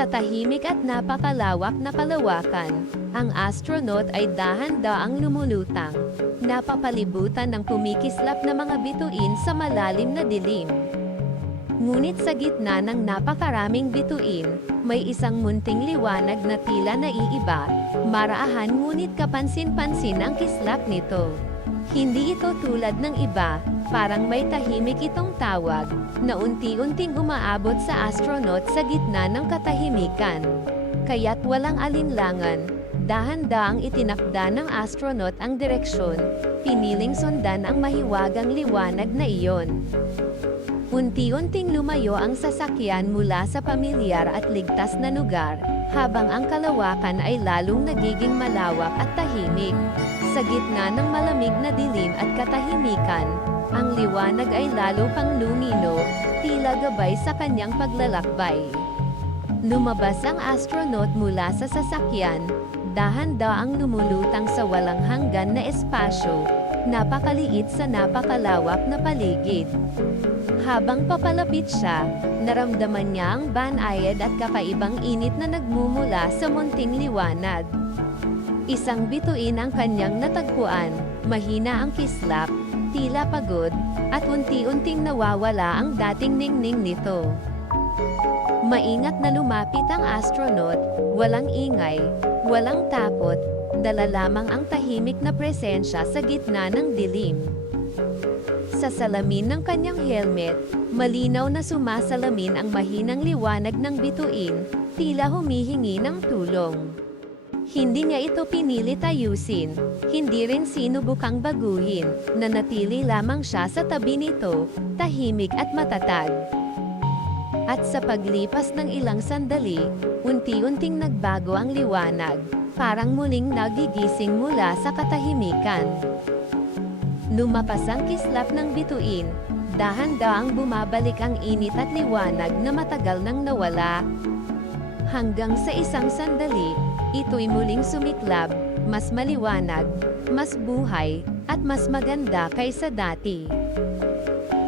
Sa tahimik at napakalawak na palawakan, ang astronaut ay dahan-daang lumulutang, napapalibutan ng kumikislap na mga bituin sa malalim na dilim. Ngunit sa gitna ng napakaraming bituin, may isang munting liwanag na tila naiiba, maraahan ngunit kapansin-pansin ang kislap nito. Hindi ito tulad ng iba, parang may tahimik itong tawag, na unti-unting umaabot sa astronaut sa gitna ng katahimikan. Kaya't walang alinlangan, dahan-daang itinakda ng astronaut ang direksyon, piniling sundan ang mahiwagang liwanag na iyon. Unti-unting lumayo ang sasakyan mula sa pamilyar at ligtas na lugar, habang ang kalawakan ay lalong nagiging malawak at tahimik. Sa gitna ng malamig na dilim at katahimikan, ang liwanag ay lalo pang lumino, tila gabay sa kanyang paglalakbay. Lumabas ang astronaut mula sa sasakyan, dahan-daang lumulutang sa walang hanggan na espasyo, napakaliit sa napakalawak na paligid. Habang papalapit siya, naramdaman niya ang banayad at kakaibang init na nagmumula sa munting liwanag. Isang bituin ang kanyang natagpuan, mahina ang kislap, tila pagod, at unti-unting nawawala ang dating ningning nito. Maingat na lumapit ang astronaut, walang ingay, walang takot, dala lamang ang tahimik na presensya sa gitna ng dilim. Sa salamin ng kanyang helmet, malinaw na sumasalamin ang mahinang liwanag ng bituin, tila humihingi ng tulong. Hindi niya ito pinilit ayusin, hindi rin sinubukang baguhin, nanatili lamang siya sa tabi nito, tahimik at matatag. At sa paglipas ng ilang sandali, unti-unting nagbago ang liwanag, parang muling nagigising mula sa katahimikan. Lumapas ang kislap ng bituin, dahan-daang bumabalik ang init at liwanag na matagal nang nawala. Hanggang sa isang sandali, ito'y muling sumiklab, mas maliwanag, mas buhay, at mas maganda kaysa dati.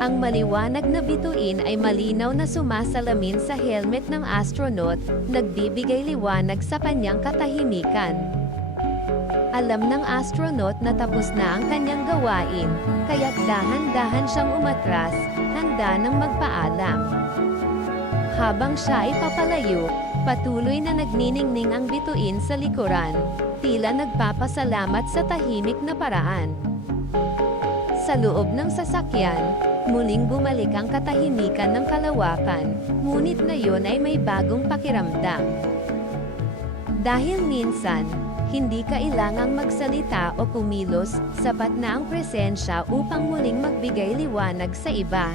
Ang maliwanag na bituin ay malinaw na sumasalamin sa helmet ng astronaut, nagbibigay liwanag sa kanyang katahimikan. Alam ng astronaut na tapos na ang kanyang gawain, kaya't dahan-dahan siyang umatras, handa nang magpaalam. Habang siya ay papalayo, patuloy na nagniningning ang bituin sa likuran, tila nagpapasalamat sa tahimik na paraan. Sa loob ng sasakyan, muling bumalik ang katahimikan ng kalawakan, ngunit ngayon ay may bagong pakiramdam. Dahil minsan, hindi kailangang magsalita o kumilos, sapat na ang presensya upang muling magbigay liwanag sa iba.